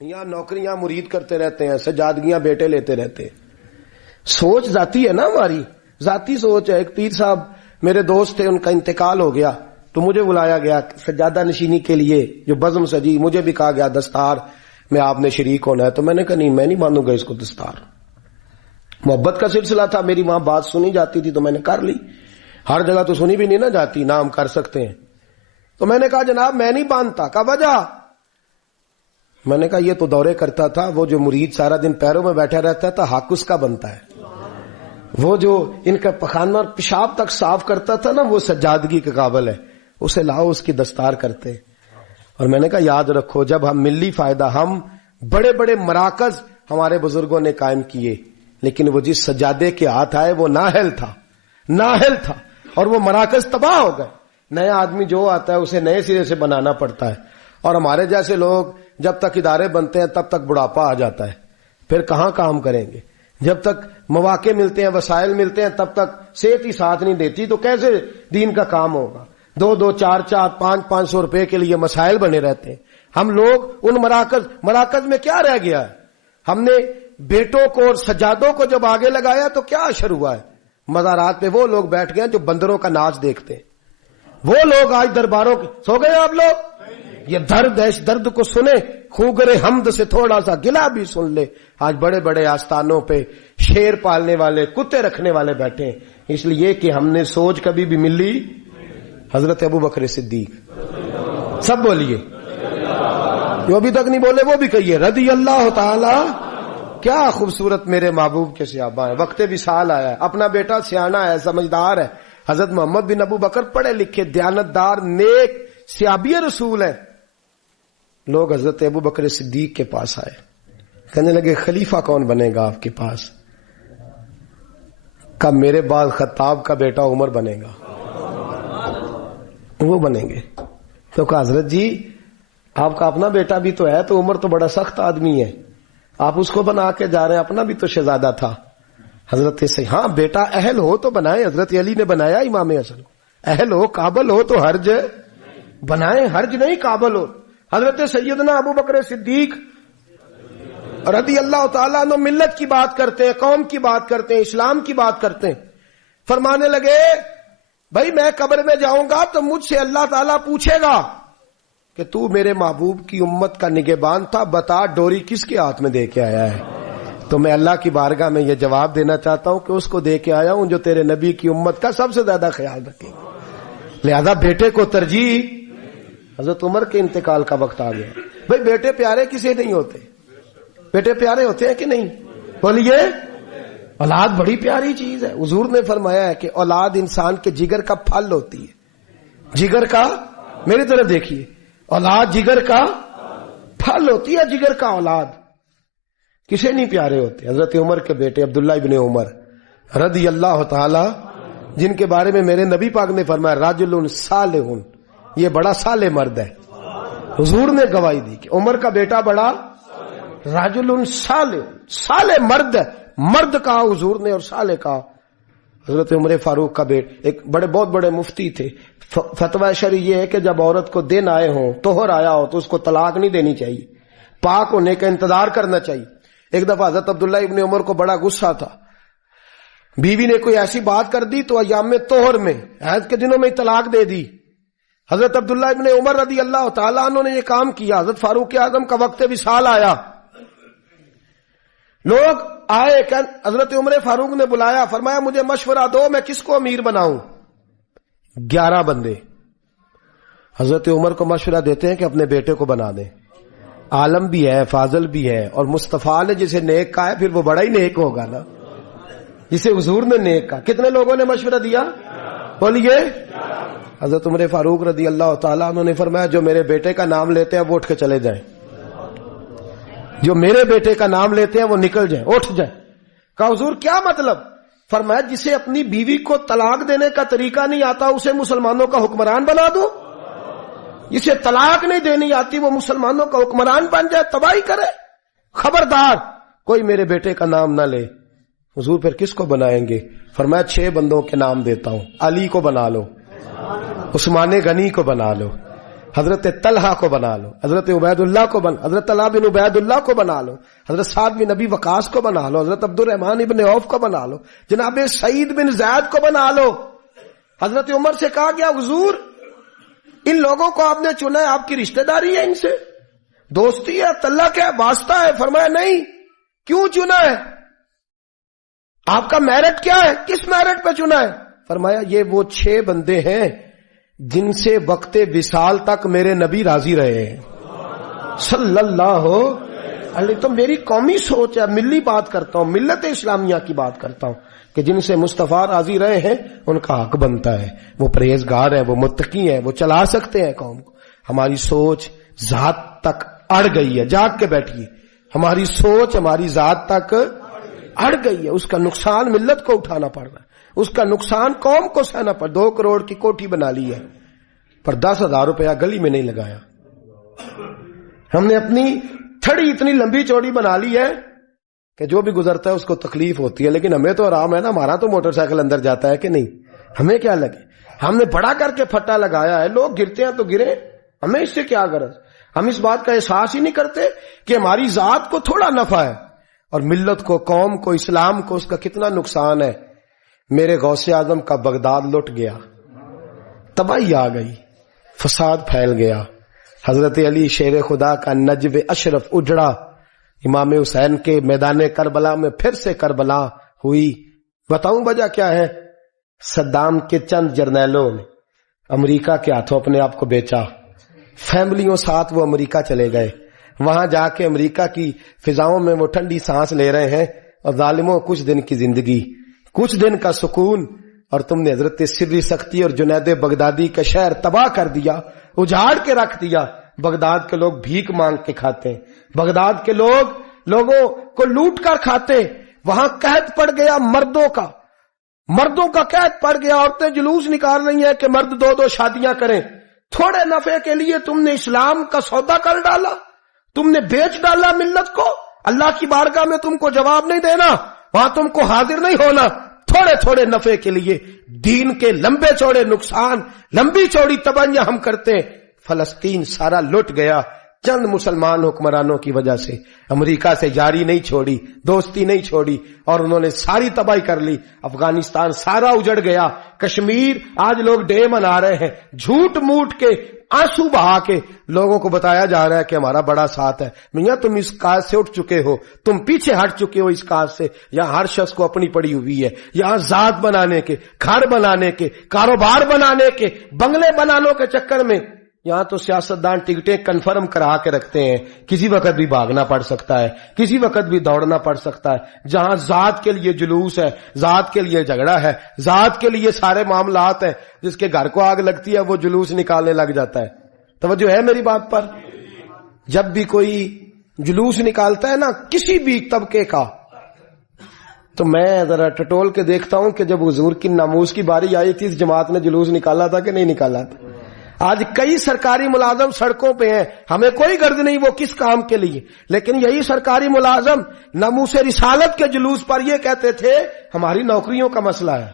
یہاں نوکریاں مرید کرتے رہتے ہیں، سجادگیاں بیٹے لیتے رہتے ہیں. سوچ ذاتی ہے نا، ہماری ذاتی سوچ ہے. ایک پیر صاحب میرے دوست تھے، ان کا انتقال ہو گیا تو مجھے بلایا گیا سجادہ نشینی کے لیے. جو بزم سجی، مجھے بھی کہا گیا دستار میں آپ نے شریک ہونا ہے. تو میں نے کہا نہیں، میں نہیں باندھوں گا اس کو دستار. محبت کا سلسلہ تھا، میری وہاں بات سنی جاتی تھی تو میں نے کر لی. ہر جگہ تو سنی بھی نہیں نہ جاتی، نہ ہم کر سکتے ہیں. تو میں نے کہا جناب میں نہیں باندھتا. کہا وجہ؟ میں نے کہا یہ تو دورے کرتا تھا، وہ جو مرید سارا دن پیروں میں بیٹھا رہتا تھا حق اس کا بنتا ہے. وہ جو ان کا پخانہ اور پیشاب تک صاف کرتا تھا نا، وہ سجادگی کے قابل ہے، اسے لاؤ اس کی دستار کرتے. اور میں نے کہا یاد رکھو، جب ہم ملی فائدہ، ہم بڑے بڑے مراکز ہمارے بزرگوں نے قائم کیے، لیکن وہ جس سجادے کے ہاتھ آئے وہ نااہل تھا اور وہ مراکز تباہ ہو گئے. نیا آدمی جو آتا ہے اسے نئے سرے سے بنانا پڑتا ہے. اور ہمارے جیسے لوگ جب تک ادارے بنتے ہیں تب تک بڑھاپا آ جاتا ہے، پھر کہاں کام کریں گے. جب تک مواقع ملتے ہیں، وسائل ملتے ہیں، تب تک صحت ہی ساتھ نہیں دیتی، تو کیسے دین کا کام ہوگا. 2-2 4-4 500 روپے کے لیے مسائل بنے رہتے ہیں. ہم لوگ ان مراکز میں کیا رہ گیا ہے؟ ہم نے بیٹوں کو اور سجادوں کو جب آگے لگایا تو کیا اشر ہوا ہے؟ مزارات پہ وہ لوگ بیٹھ گئے جو بندروں کا ناچ دیکھتے ہیں. وہ لوگ آج درباروں کے سو گئے. آپ لوگ یہ درد کو سنے، خوگر حمد سے تھوڑا سا گلا بھی سن لے. آج بڑے بڑے آستانوں پہ شیر پالنے والے، کتے رکھنے والے بیٹھے ہیں، اس لیے کہ ہم نے سوچ کبھی بھی ملی. حضرت ابو بکر صدیق، سب بولیے، جو ابھی تک نہیں بولے وہ بھی کہیے رضی اللہ تعالی. کیا خوبصورت میرے محبوب کے صحابہ ہیں. وقت وصال آیا ہے، اپنا بیٹا سیانا ہے، سمجھدار ہے. حضرت محمد بن ابو بکر پڑھے لکھے، دیانتدار، نیک صحابی رسول ہے. لوگ حضرت ابو بکر صدیق کے پاس آئے، کہنے لگے خلیفہ کون بنے گا آپ کے پاس؟ کب میرے بعد خطاب کا بیٹا عمر بنے گا، وہ بنیں گے. تو کہا حضرت جی آپ کا اپنا بیٹا بھی تو ہے، تو عمر تو بڑا سخت آدمی ہے، آپ اس کو بنا کے جا رہے ہیں، اپنا بھی تو شہزادہ تھا. حضرت سے ہاں بیٹا اہل ہو تو بنائے. حضرت علی نے بنایا امام حسن، اہل ہو قابل ہو تو حرج بنائے، حرج نہیں قابل ہو. حضرت سیدنا ابو بکر صدیق رضی اللہ تعالیٰ عنہ ملت کی بات کرتے ہیں، قوم کی بات کرتے ہیں، اسلام کی بات کرتے ہیں. فرمانے لگے بھائی میں قبر میں جاؤں گا تو مجھ سے اللہ تعالیٰ پوچھے گا کہ تو میرے محبوب کی امت کا نگہبان تھا، بتا ڈوری کس کے ہاتھ میں دے کے آیا ہے. تو میں اللہ کی بارگاہ میں یہ جواب دینا چاہتا ہوں کہ اس کو دے کے آیا ہوں جو تیرے نبی کی امت کا سب سے زیادہ خیال رکھے. لہذا بیٹے کو ترجیح. حضرت عمر کے انتقال کا وقت آ گیا. بھائی بیٹے پیارے کسے نہیں ہوتے؟ بیٹے پیارے ہوتے ہیں کہ نہیں؟ بولیے. اولاد بڑی پیاری چیز ہے. حضور نے فرمایا ہے کہ اولاد انسان کے جگر کا پھل ہوتی ہے. جگر کا، میری طرف دیکھیے، اولاد جگر کا پھل ہوتی ہے. جگر کا اولاد کسے نہیں پیارے ہوتے؟ حضرت عمر کے بیٹے عبداللہ ابن عمر رضی اللہ تعالی، جن کے بارے میں میرے نبی پاک نے فرمایا راجل صالح، یہ بڑا صالح مرد ہے. حضور نے گواہی دی کہ عمر کا بیٹا بڑا راجل صالح مرد ہے. مرد کہا حضور نے اور صالح کہا. حضرت عمر فاروق کا بیٹا ایک بہت بڑے مفتی تھے. فتویٰ شرعی یہ ہے کہ جب عورت کو دن آئے ہوں، طہر آیا ہو، تو اس کو طلاق نہیں دینی چاہیے، پاک ہونے کا انتظار کرنا چاہیے. ایک دفعہ حضرت عبداللہ ابن عمر کو بڑا غصہ تھا، بیوی نے کوئی ایسی بات کر دی تو ایام طہر میں، حیض کے دنوں میں طلاق دے دی. حضرت عبداللہ ابن عمر رضی اللہ تعالیٰ عنہ نے یہ کام کیا. حضرت فاروق اعظم کا وقت وصال آیا، لوگ آئے، حضرت عمر فاروق نے بلایا، فرمایا مجھے مشورہ دو میں کس کو امیر بناؤں. 11 بندے حضرت عمر کو مشورہ دیتے ہیں کہ اپنے بیٹے کو بنا دیں. عالم بھی ہے، فاضل بھی ہے، اور مصطفیٰ نے جسے نیک کہا ہے پھر وہ بڑا ہی نیک ہوگا نا، جسے حضور نے نیک کہا. کتنے لوگوں نے مشورہ دیا؟ بولیے. حضرت عمر فاروق رضی اللہ تعالیٰ عنہ نے فرمایا جو میرے بیٹے کا نام لیتے ہیں وہ اٹھ کے چلے جائیں، جو میرے بیٹے کا نام لیتے ہیں وہ نکل جائیں، اٹھ جائیں. کہا حضور کیا مطلب؟ فرمایا جسے اپنی بیوی کو طلاق دینے کا طریقہ نہیں آتا اسے مسلمانوں کا حکمران بنا دو، جسے طلاق نہیں دینی آتی وہ مسلمانوں کا حکمران بن جائے، تباہی کرے. خبردار کوئی میرے بیٹے کا نام نہ لے. حضور پھر کس کو بنائیں گے؟ فرمایا 6 بندوں کے نام دیتا ہوں، علی کو بنا لو، عثمان غنی کو بنا لو، حضرت طلحہ کو بنا لو، حضرت عبید اللہ کو حضرت طلحہ بن عبید اللہ کو بنا لو، حضرت سعد بن نبی وقاص کو بنا لو، حضرت عبد الرحمن بن عوف کو بنا لو، جناب سعید بن زید کو بنا لو۔ حضرت عمر سے کہا گیا حضور ان لوگوں کو آپ نے چنا ہے، آپ کی رشتہ داری ہے، ان سے دوستی ہے، اللہ کا واسطہ ہے؟ فرمایا نہیں۔ کیوں چنا ہے؟ آپ کا میرٹ کیا ہے؟ کس میرٹ پہ چنا ہے؟ فرمایا یہ وہ 6 بندے ہیں جن سے وقت وصال تک میرے نبی راضی رہے ہیں صلی اللہ علیہ۔ تو میری قومی سوچ ہے، ملی بات کرتا ہوں، ملت اسلامیہ کی بات کرتا ہوں کہ جن سے مصطفیٰ راضی رہے ہیں ان کا حق بنتا ہے، وہ پرہیزگار ہیں، وہ متقی ہیں، وہ چلا سکتے ہیں قوم کو۔ ہماری سوچ ذات تک اڑ گئی ہے، جاگ کے بیٹھیے، ہماری سوچ ہماری ذات تک اڑ گئی ہے، اس کا نقصان ملت کو اٹھانا پڑ رہا ہے، اس کا نقصان قوم کو سہنا پڑ۔ 2 کروڑ کی کوٹھی بنا لی ہے پر 10,000 روپیہ گلی میں نہیں لگایا۔ ہم نے اپنی تھڑی اتنی لمبی چوڑی بنا لی ہے کہ جو بھی گزرتا ہے اس کو تکلیف ہوتی ہے، لیکن ہمیں تو آرام ہے نا، ہمارا تو موٹر سائیکل اندر جاتا ہے کہ نہیں، ہمیں کیا لگے؟ ہم نے بڑا کر کے پھٹا لگایا ہے، لوگ گرتے ہیں تو گرے، ہمیں اس سے کیا غرض؟ ہم اس بات کا احساس ہی نہیں کرتے کہ ہماری ذات کو تھوڑا نفع ہے اور ملت کو، قوم کو، اسلام کو اس کا کتنا نقصان ہے۔ میرے غوث اعظم کا بغداد لٹ گیا، تباہی آ گئی، فساد پھیل گیا، حضرت علی شیر خدا کا نجف اشرف اجڑا، امام حسین کے میدان کربلا میں پھر سے کربلا ہوئی۔ بتاؤں وجہ کیا ہے؟ صدام کے چند جرنیلوں نے امریکہ کے ہاتھوں اپنے آپ کو بیچا، فیملیوں ساتھ وہ امریکہ چلے گئے، وہاں جا کے امریکہ کی فضاؤں میں وہ ٹھنڈی سانس لے رہے ہیں، اور ظالموں کچھ دن کی زندگی، کچھ دن کا سکون، اور تم نے حضرت سری سختی اور جنید بغدادی کا شہر تباہ کر دیا، اجاڑ کے رکھ دیا۔ بغداد کے لوگ بھیک مانگ کے کھاتے ہیں، بغداد کے لوگ لوگوں کو لوٹ کر کھاتے، وہاں قحط پڑ گیا، مردوں کا قحط پڑ گیا، عورتیں جلوس نکال رہی ہیں کہ مرد 2 شادیاں کریں۔ تھوڑے نفع کے لیے تم نے اسلام کا سودا کر ڈالا، تم نے بیچ ڈالا ملت کو۔ اللہ کی بارگاہ میں تم کو جواب نہیں دینا، وہاں تم کو حاضر نہیں ہونا۔ تھوڑے نفع کے لیے دین کے لمبے چوڑے نقصان، لمبی چوڑی تباہیاں ہم کرتے ہیں۔ فلسطین سارا لٹ گیا چند مسلمان حکمرانوں کی وجہ سے۔ امریکہ سے یاری نہیں چھوڑی، دوستی نہیں چھوڑی، اور انہوں نے ساری تباہی کر لی۔ افغانستان سارا اجڑ گیا، کشمیر آج لوگ ڈے منا رہے ہیں، جھوٹ موٹ کے، آنسو بہا کے لوگوں کو بتایا جا رہا ہے کہ ہمارا بڑا ساتھ ہے۔ میاں تم اس کاج سے اٹھ چکے ہو، تم پیچھے ہٹ چکے ہو اس کاج سے۔ یہاں ہر شخص کو اپنی پڑی ہوئی ہے، یہاں ذات بنانے کے، گھر بنانے کے، کاروبار بنانے کے، بنگلے بنانے کے چکر میں یہاں تو سیاستدان ٹکٹیں کنفرم کرا کے رکھتے ہیں، کسی وقت بھی بھاگنا پڑ سکتا ہے، کسی وقت بھی دوڑنا پڑ سکتا ہے۔ جہاں ذات کے لیے جلوس ہے، ذات کے لیے جھگڑا ہے، ذات کے لیے سارے معاملات ہیں، جس کے گھر کو آگ لگتی ہے وہ جلوس نکالنے لگ جاتا ہے۔ توجہ ہے میری بات پر؟ جب بھی کوئی جلوس نکالتا ہے نا کسی بھی طبقے کا، تو میں ذرا ٹٹول کے دیکھتا ہوں کہ جب حضور کی ناموس کی باری آئی تھی اس جماعت نے جلوس نکالا تھا کہ نہیں نکالا تھا؟ آج کئی سرکاری ملازم سڑکوں پہ ہیں، ہمیں کوئی غرض نہیں وہ کس کام کے لیے، لیکن یہی سرکاری ملازم ناموس رسالت کے جلوس پر یہ کہتے تھے ہماری نوکریوں کا مسئلہ ہے،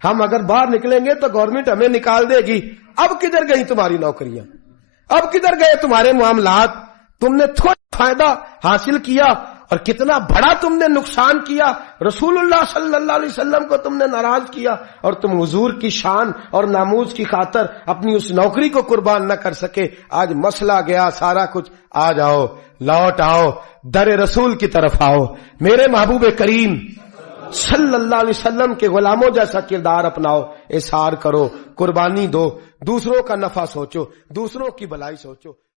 ہم اگر باہر نکلیں گے تو گورنمنٹ ہمیں نکال دے گی۔ اب کدھر گئی تمہاری نوکریاں؟ اب کدھر گئے تمہارے معاملات؟ تم نے تھوڑا فائدہ حاصل کیا اور کتنا بڑا تم نے نقصان کیا۔ رسول اللہ صلی اللہ علیہ وسلم کو تم نے ناراض کیا، اور تم حضور کی شان اور ناموز کی خاطر اپنی اس نوکری کو قربان نہ کر سکے۔ آج مسئلہ گیا سارا کچھ، آ جاؤ، لوٹ آؤ، در رسول کی طرف آؤ، میرے محبوب کریم صلی اللہ علیہ وسلم کے غلاموں جیسا کردار اپناؤ، اظہار کرو، قربانی دو، دوسروں کا نفع سوچو، دوسروں کی بھلائی سوچو۔